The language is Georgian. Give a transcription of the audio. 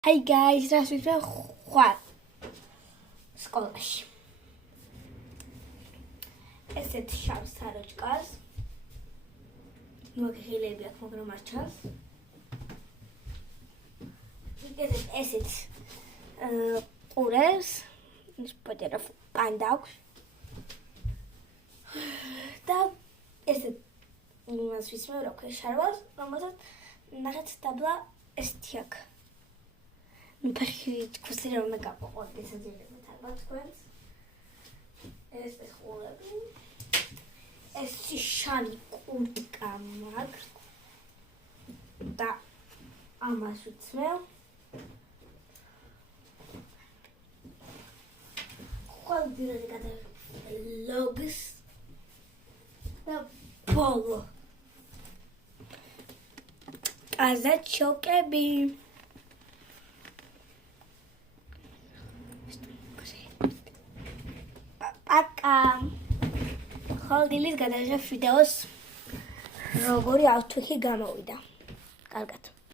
Hi guys, რას ვიწვევ ხვალ სკოლაში. ესეთ შავს საროჭკას. მოგხილები აქ, მაგრამ არ ჩანს. ესეთ ყურებს. ის პატარა პანდა აქვს. და ესეთ იმას ვისმევ, რა ქვია, შარვალს, რომელსაც ნახეთ დაბლა ესეთი აქვს. ფეხი თქვი რომ მეკაპოყოთ ესაზელებთ ალბათ თქვენს. ეს ყურები. ეს შალი კურტკა მაქვს. და ამას ვცმევ. ხვალდირად გადა ლოგს და პოლო. აზა ჩოკები. აკა ხოლდილის გადაღებ ვიდეოს როგორი ავთვიქი გამოვიდა. კარგად.